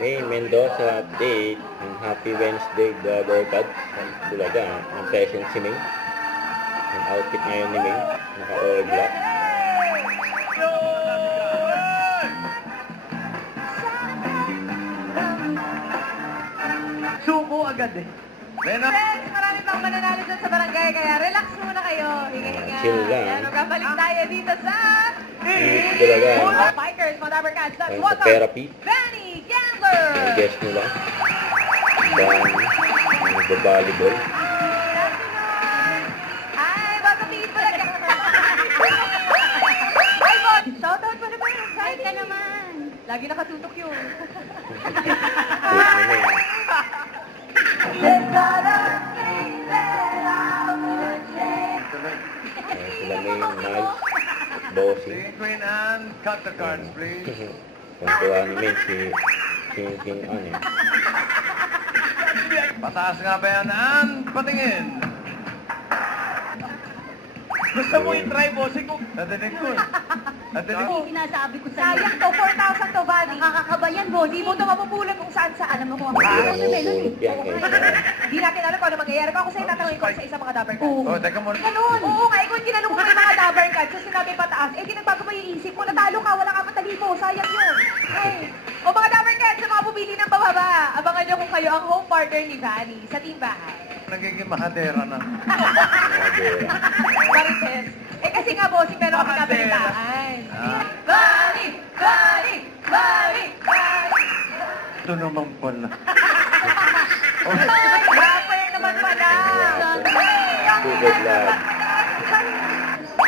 May Mendoza update. Happy Wednesday, the workout. Talaga, ang present si May. Ang outfit ngayon ni May. Naka all black. Suko agad eh. Friends, marami pang mananalo dyan sa barangay, kaya relax muna kayo. Hinga-hinga. Chill lang. Yan, magkabalik tayo dito sa... Talaga. Fighters, mga Dabber Cats, that's Sa welcome, therapy. Benny Gambler! Guess nyo lang. Nagbabalibol. Ay, baka piit pala ka. Ay, bot! Shoutout pa naman. Kahit ka naman. Lagi nakatutok yun. Tweet mo na yun. Sila may nice. Bossy. Queen Anne, cut the cards, please. Kuntuwa ni May si King ano eh. Pataas nga ba yan, Anne? Patingin. Gusto mo i-try, bossing ko? Nadinig ko. Nadinig ko. Sinasabi ko sa'yo. Sayang to, 4,000 to, Vani. Nakakakabayan, boss. Hindi mo ito mapupulot kung saan sa alam mo kung Hindi ano na sa melon. mapupulot yan kaysa. Hindi natin alam kung ano mangyayari. Kung ako sa'yo tatanungin ko sa isang mga Dabber Cats. Oh, teka muna. Ganun. Oo nga, ikaw yung tinanong mo yung mga Dabber Cats. So sinabi pataas, eh di nagbago pa yung isip mo. Natalo ka, wala ka patalibo. Sayang yun. Ay. O mga Dabber Cats, sa mga pumili ng pababa, abangan nyo kung kayo ang home partner ni Vanny sa Team Bahay. Nagiging mahadera na. Madera. Marites. Eh kasi nga, bossing, meron kami kabalitaan. Ah. Vanny! Vanny! Vanny! Vanny! Ito naman pala. Ay, rapper naman pala. Stupid love.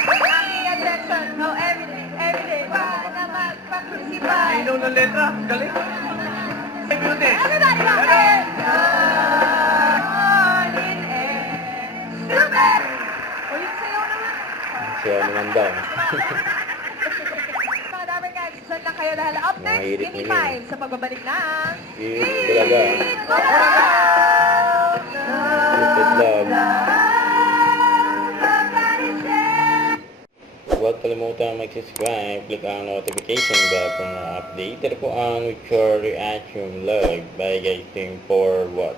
Aking attention. No, everyday. Para magpag-isipan. Inaw ng letra. Galing. Ay, music. Everybody rock it! On in air. Super! O, yung sayo naman. Siya naman daw. Mga Dabber Cats, saan lang kayo dahil up Mga next, hirit give me nila. 5 sa pagbabalik ng... Talaga. Stupid love. Huwag kalimutan mag-subscribe, click ang notification bell kung na-updated po ang with your reaction live by guys team for what